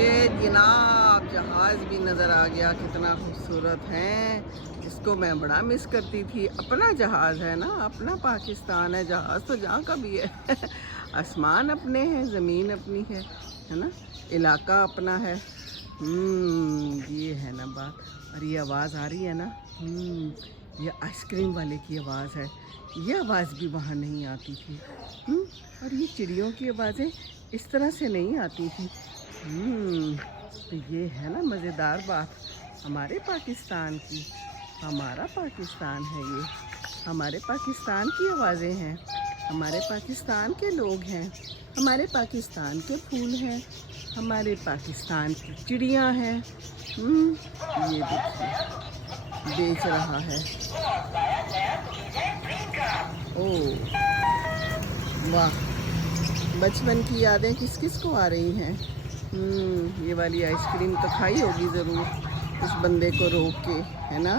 یہ جناب جہاز بھی نظر آ گیا، کتنا خوبصورت ہے. اس کو میں بڑا مس کرتی تھی. اپنا جہاز ہے نا، اپنا پاکستان ہے. جہاز تو جہاں کا بھی ہے. آسمان اپنے ہیں، زمین اپنی ہے نا، علاقہ اپنا ہے. یہ ہے نا بات. اور یہ آواز آ رہی ہے نا، یہ آئس کریم والے کی آواز ہے. یہ آواز بھی وہاں نہیں آتی تھی. اور یہ چڑیوں کی آوازیں اس طرح سے نہیں آتی تھی. تو یہ ہے نا مزیدار بات ہمارے پاکستان کی. ہمارا پاکستان ہے یہ، ہمارے پاکستان کی آوازیں ہیں، ہمارے پاکستان کے لوگ ہیں، ہمارے پاکستان کے پھول ہیں، ہمارے پاکستان کی چڑیاں ہیں. یہ دیکھیے بیچ رہا ہے. اوہ واہ، بچپن کی یادیں کس کس کو آ رہی ہیں. یہ والی آئس کریم تو کھائی ہوگی ضرور اس بندے کو روک کے، ہے نا.